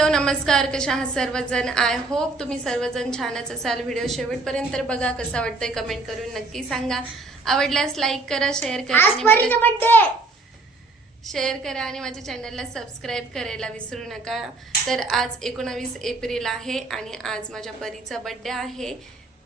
Hello नमस्कार कशा आहात सर्वजण? आय होप तुम्ही सर्वजण छानच असाल. व्हिडिओ शेवटपर्यंत बघा कसा वाटतंय कमेंट करून नक्की सांगा. आवडल्यास लाईक करा शेअर करा आणि माझ्या- शेअर करा आणि माझ्या चॅनलला सबस्क्राईब करायला विसरू नका. तर आज एकोणावीस एप्रिल आहे आणि आज माझ्या परीचा बड्डे आहे.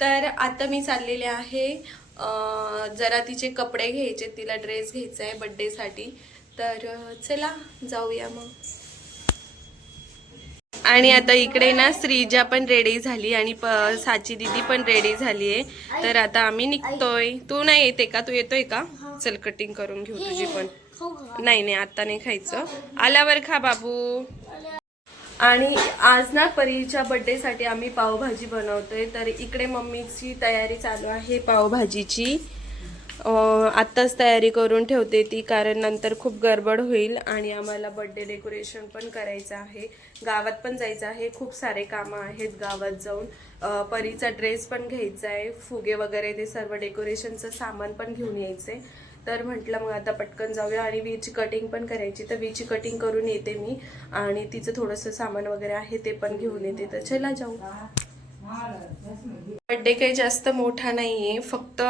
तर आता मी चाललेले आहे अं, जरा तिचे कपडे घ्यायचे तिला ड्रेस घ्यायचा आहे बड्डेसाठी तर अं, चला जाऊया मग. आणि आता इकडे ना श्रीजा पण रेडी झाली आणि प साची दिदी पण रेडी झाली आहे. तर आता आम्ही निघतोय. तू नाही येते का? तू येतोय का? चल कटिंग करून घेऊ तुझी पण. नाही नाही आता नाही खायचं. आल्यावर खा बाबू. आणि आज ना परीच्या बर्थडे साठी आम्ही पावभाजी बनवतोय. तर इकडे मम्मीची तयारी चालू आहे पावभाजीची. आत्ताच तयारी करून ठेवते ती कारण नंतर खूप गडबड होईल आणि आम्हाला बड्डे डेकोरेशन पण करायचं आहे. गावात पण जायचं आहे. खूप सारे कामं आहेत गावात जाऊन. परीचा ड्रेस पण घ्यायचा आहे. फुगे वगैरे ते सर्व डेकोरेशनचं सामान पण घेऊन यायचंय. तर म्हटलं मग आता पटकन जाऊया आणि वीची कटिंग पण करायची. तर वीची कटिंग करून येते मी आणि तिचं थोडंसं सामान वगैरे आहे ते पण घेऊन येते. तर चला जाऊ. बड्डे काही जास्त मोठा नाही आहे फक्त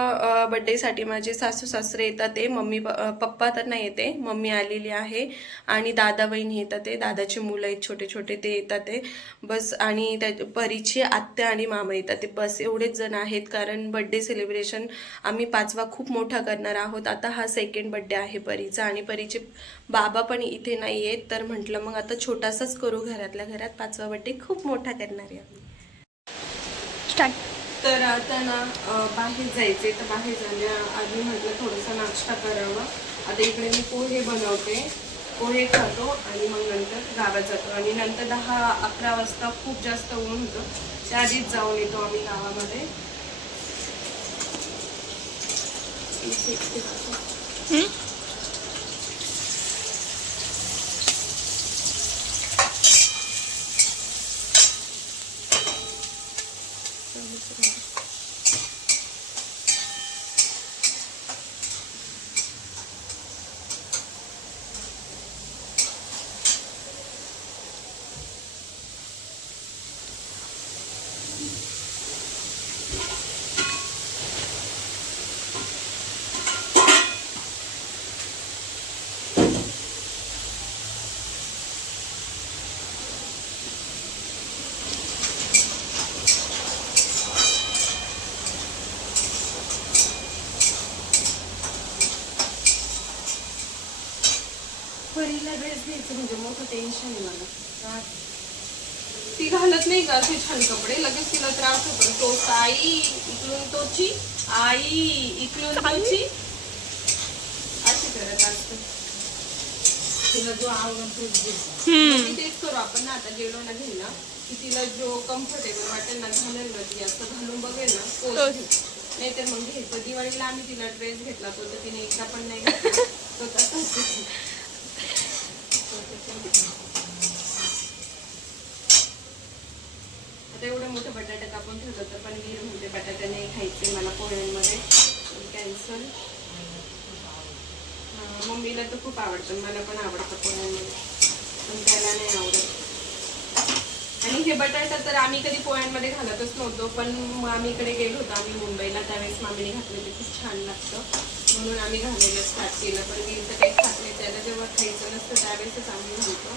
बड्डेसाठी माझे सासू सासरे येतात ते. मम्मी प- पप्पा तर नाही येते. मम्मी आलेली आहे. आणि दादा बहिणी येतात ते. दादाचे मुलं आहेत छोटे छोटे ते येतात ते. बस आणि त्या परीची आत्या आणि मामा येतात ते. बस एवढेच जण आहेत. कारण बड्डे सेलिब्रेशन आम्ही पाचवा खूप मोठा करणार आहोत. आता हा सेकंड बड्डे आहे परीचा. आणि परीचे बाबा पण इथे नाही आहेत तर म्हटलं मग आता छोटासाच करू घरातल्या घरात. पाचवा बड्डे खूप मोठा करणार आहे. आम्ही स्टार्ट. तर आता ना बाहेर जायचे तर बाहेर जाण्याआधी म्हटलं थोडासा नाश्ता करावा. आता इकडे मी पोहे बनवते. पोहे खातो आणि मग नंतर गावात जातो. आणि नंतर दहा अकरा वाजता खूप जास्त ऊन होतं. त्या आधीच जाऊन येतो आम्ही गावामध्ये. इथे- परीला ड्रेस घ्यायचं म्हणजे मोठं टेन्शन आहे मला. का? ती घालत नाही का? असे छान कपडे. लगेच तिला त्रास होतो. तो ताई इकडून तोची आई इकडून तोची. अशी करत असते. तिला जो आवडतो तेच करू आपण ना. आता गेलो ना. घ्यायला की तिला जो कम्फर्टेबल वाटेल ना घालेल ना ती. असं घालून बघेल ना. नाहीतर मग घ्यायचं. दिवाळीला आम्ही तिला ड्रेस घेतला तो तर तिने एकदा पण नाही घेतला. तो तसाच आता एवढं मोठं बटाटा कापून ठेवलं तर पण मी म्हणते बटाटा नाही खायचे मला पोळ्यांमध्ये कॅन्सल मम्मीला तर खूप आवडतं मला पण आवडतं पोळ्यांमध्ये पण त्याला नाही आवडत. आणि हे बटाटा तर आम्ही कधी पोळ्यांमध्ये घालतच नव्हतो पण मामीकडे गेलो होतो आम्ही मुंबईला. त्यावेळेस मामीने घातलेले खूप छान लागतं. म्हणून आम्ही घालायला स्टार्ट केलं पण मी तर काही त्याला जेव्हा खायचं नसतं त्यावेळेसच आम्ही घालतो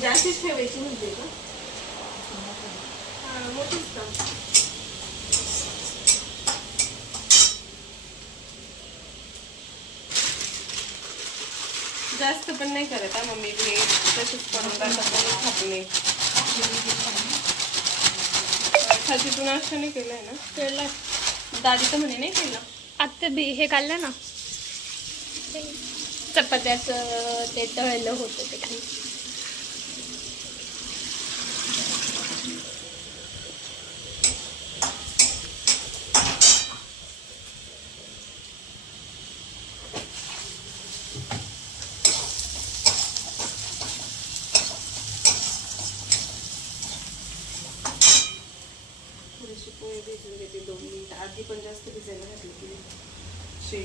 जास्तीच ठेवायची म्हणजे का? हा, मोठीच का? जास्त पण नाही करत हा मम्मी मी तशीच पडून जातात म्हणून खात नाही खाची तू नाश्ता नाही केलाय ना? केलं दादी तर म्हणे नाही केलं. आत्ता बी हे काढलं ना? चपात्याचं ते तळलं होतं ते खाली थोडेसे पोहे भिजून घेते दोन मिनिट आधी पण जास्त भिजायला घातले की शे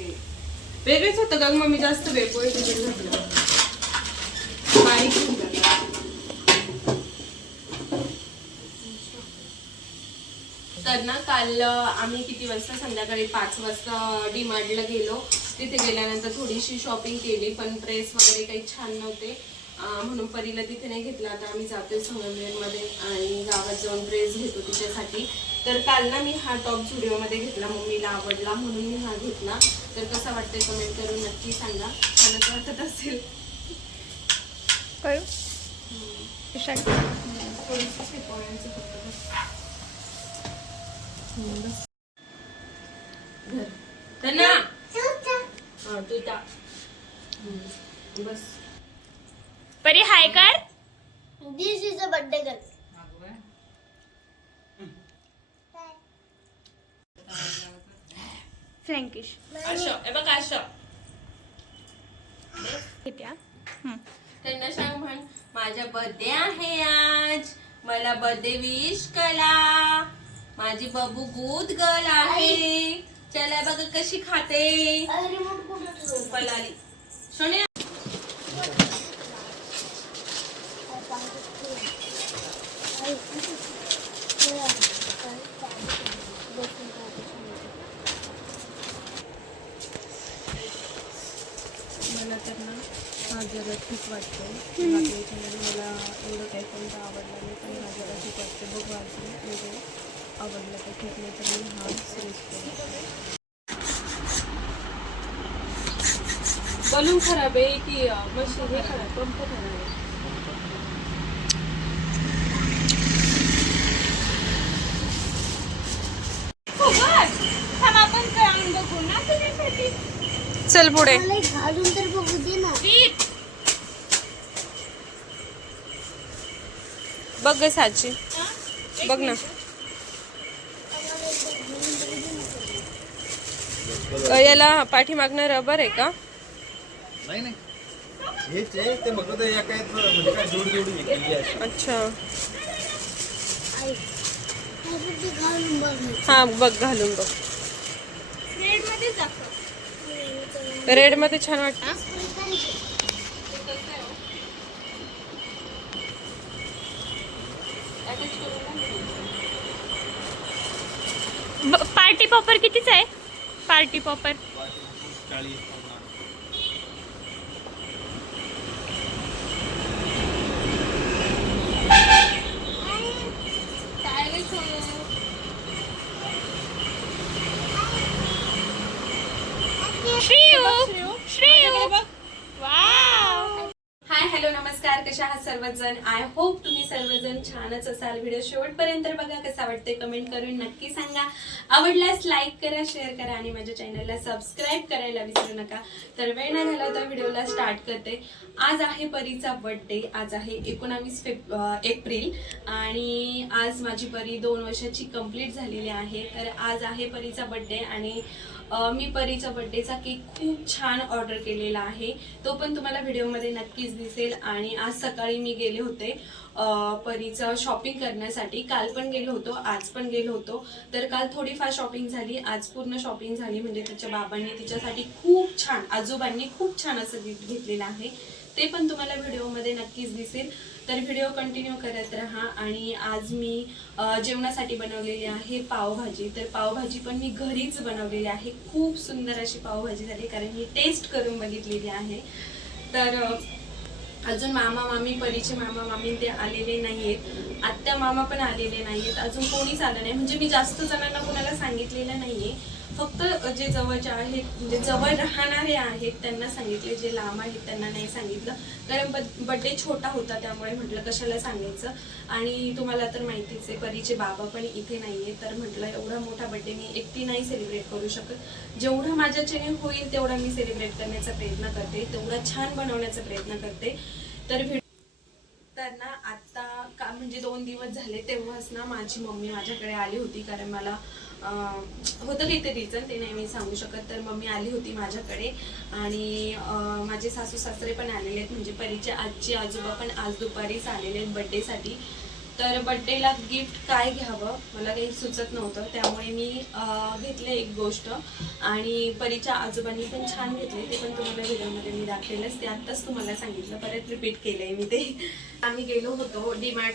वेगळेच होतं का मग मी जास्त वेगवेगळे पोहे घातलं बारीक तर ना काल आम्ही किती वाजता? संध्याकाळी पाच वाजता डीमार्टला गेलो. तिथे गेल्यानंतर थोडीशी शॉपिंग केली पण ड्रेस वगैरे काही छान नव्हते. म्हणून परीला तिथे नाही घेतला. आता आम्ही जातोय संगमनेरमध्ये आणि गावात जाऊन ड्रेस घेतो तिच्यासाठी. तर काल ना मी हा टॉप झुडिओमध्ये घेतला. मम्मीला आवडला म्हणून मी हा घेतला. तर कसा वाटतंय कमेंट करून नक्की सांगा छानच वाटत असेल बस. ना. हा, तू टा. परी हाय कर This is a birthday girl. Frankish. अशा हे बघ हा? त्यांना सांग म्हण माझा बर्थडे आहे आज. मला बर्थडे विश करा. माझी बबू गुड गर्ल आहे. चला बघ कशी खाते. कुठं ठेवलं? पलाली ठीक वाटतो बाकी याच्यामध्ये मला एवढं काही कोणतं आवडलं नाही पण जरा ठीक वाटतो बघू अजून म्हणजे आवडलं तर ठीक नाही तर मी हा सिलेक्ट केला बलून खराब आहे? की मशीन हे खराब पंप खराब आहे हो चल पुढे. घालून तर बघू दे ना. बघ ग साची. बघ ना. याला पाठीमागनं रबर आहे का? म्हणजे काय जोडी जोडी हे केली आहे अच्छा. हा बघ घालून बघ. रेडमध्ये छान वाटतं. पार्टी पॉपर कितीच आहे? Party popper. नमस्कार कशा आहात सर्वजण? आय होप तुम्ही सर्वजण छानच असाल. व्हिडिओ शेवटपर्यंत बघा कसा वाटते कमेंट करून नक्की सांगा. आवडल्यास लाईक करा शेअर करा आणि माझ्या चॅनलला सबस्क्राईब करायला विसरू नका. तर वेळ न घालवता व्हिडिओला स्टार्ट करते. आज आहे परीचा बर्थडे आज आहे एकोणावीस फेब एप्रिल. आणि आज माझी परी दोन वर्षाची कंप्लीट झालेली आहे. तर आज आहे परीचा बड्डे आणि मी परीच्या बड्डेचा केक खूप छान ऑर्डर केलेला आहे. तो पण तुम्हाला व्हिडिओमध्ये नक्कीच दिसेल. आणि आज सकाळी मी गेले होते परीचं शॉपिंग करण्यासाठी. काल पण गेलो होतो आज पण गेलो होतो. तर काल थोडीफार शॉपिंग झाली आज पूर्ण शॉपिंग झाली. म्हणजे त्याच्या बाबांनी तिच्यासाठी खूप छान आजोबांनी खूप छान असं गिफ्ट घेतलेलं आहे. ते पण तुम्हाला व्हिडिओमध्ये नक्कीच दिसेल. तर व्हिडिओ कंटिन्यू करत राहा. आणि आज मी जेवणासाठी बनवलेली आहे पावभाजी. तर पावभाजी पण मी घरीच बनवलेली आहे. खूप सुंदर अशी पावभाजी झाली कारण मी टेस्ट करून बघितलेली आहे. तर अजून मामा मामी परीचे मामा मामी ते आलेले नाहीयेत. आत्या मामा पण आलेले नाहीयेत. अजून कोणीच आलं नाही. म्हणजे मी जास्त जणांना कोणाला सांगितलेलं नाहीये. फक्त जे जवळचे आहेत म्हणजे जवळ राहणारे आहेत त्यांना सांगितले जे लांब आहेत त्यांना नाही सांगितलं. कारण बड्डे छोटा होता त्यामुळे म्हटलं कशाला सांगायचं? आणि तुम्हाला तर माहितीच आहे परीचे बाबा पण इथे नाहीये तर म्हटलं एवढा मोठा बड्डे मी एकटी नाही सेलिब्रेट करू शकत. जेवढं माझ्याच्याने होईल तेवढा मी सेलिब्रेट करण्याचा प्रयत्न करते तेवढा छान बनवण्याचा प्रयत्न करते. तर तर ना आता का म्हणजे दोन दिवस झाले तेव्हाच ना माझी मम्मी माझ्याकडे आली होती कारण मला होतं काहीतरी रिझन ते नाही मी सांगू शकत. तर मम्मी आली होती माझ्याकडे आणि माझे सासू सासरे पण आलेले आहेत. म्हणजे परीचे आजी आजोबा पण आज दुपारीच आलेले आहेत बड्डेसाठी तर बड्डेला गिफ्ट काय घ्यावं? मला काही सुचत नव्हतं. त्यामुळे मी घेतले एक गोष्ट. आणि परीच्या आजोबांनी पण छान घेतले. ते पण तुम्हाला व्हिडिओमध्ये मी दाखवेलच. ते आत्ताच तुम्हाला सांगितलं. परत रिपीट केलं आहे मी ते. आम्ही गेलो होतो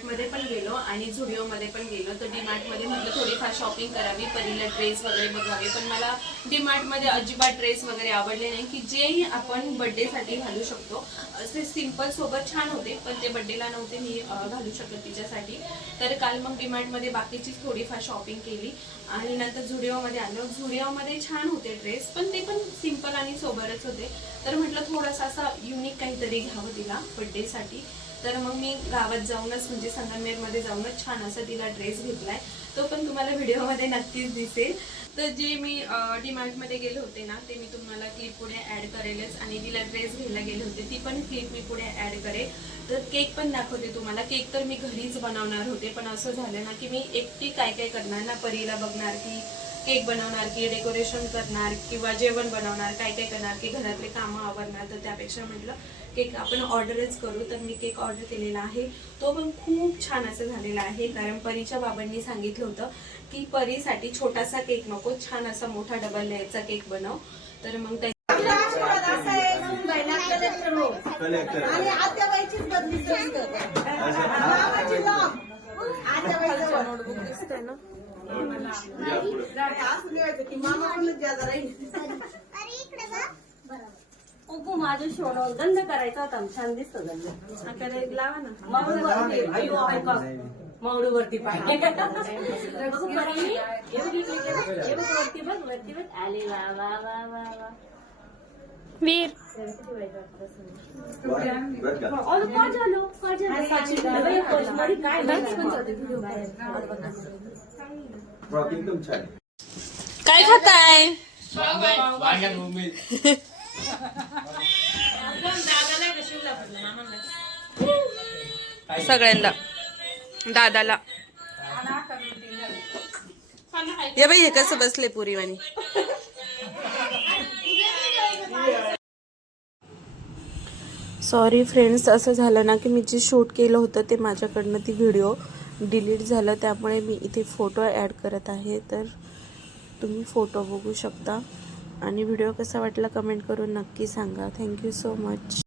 मध्ये पण गेलो आणि झुडिओमध्ये पण गेलो. तर मध्ये म्हटलं थोडीफार शॉपिंग करावी परीला ड्रेस वगैरे बघावे पण मला मध्ये अजिबात ड्रेस वगैरे आवडले नाही की जेही आपण बर्थडेसाठी घालू शकतो. असे सिंपल सोबत छान होते पण ते बर्थडेला नव्हते मी घालू शकत तिच्यासाठी. तर काल मग मध्ये बाकीचीच थोडीफार शॉपिंग केली आणि नंतर झुडिओमध्ये आलो. झुडिओमध्ये छान होते ड्रेस पण ते पण सिंपल आणि सोबरच होते. तर म्हटलं थोडंसं असं युनिक काहीतरी घ्यावं तिला बर्थडेसाठी तर मग मी गावात जाऊनच म्हणजे संगमनेरमध्ये जाऊनच छान असा तिला ड्रेस घेतला आहे तो पण तुम्हाला व्हिडिओमध्ये नक्कीच दिसेल. तर जे मी डिमार्टमध्ये गेले होते ना ते मी तुम्हाला क्लिप पुढे ॲड करेलच. आणि तिला ड्रेस घ्यायला गेले होते ती पण क्लिप मी पुढे ॲड करेल. तर केक पण दाखवते तुम्हाला. केक तर मी घरीच बनवणार होते पण असं झालं ना की मी एकटी काय काय करणार ना परीला बघणार की केक बनवणार की डेकोरेशन करणार किंवा जेवण बनवणार काय काय करणार की घरातले कामं आवरणार तर त्यापेक्षा म्हटलं केक आपण ऑर्डरच करू. तर मी केक ऑर्डर केलेला आहे. तो पण खूप छान असं झालेला आहे. कारण परीच्या बाबांनी सांगितलं होतं की परीसाठी छोटासा केक नको छान असा मोठा डबल लेअरचा केक बनव. तर मग त्या कलेक्टर आणि आत्याबाईचीच बदली कुकू माझं शोधून गंध करायचा होता छान दिसतो एक लावा ना ऐका माऊडवरती पाहिजे हे वरती बघ वरती बघ आले वा वा वा वा वा वीर अरे काय झालं काय एकदम छान काय खाताय? आहे सगळ्यांना दादाला. या बाई हे कसं बसले पुरीवाणी सॉरी फ्रेंड्स असं झालं ना की मी जे शूट केलं होतं ते माझ्याकडनं ती व्हिडिओ डिलीट झालं त्यामुळे मी इथे फोटो ॲड करत आहे. तर तुम्ही फोटो बघू शकता. आणि व्हिडिओ कसा वाटला कमेंट करून नक्की सांगा. Thank you so much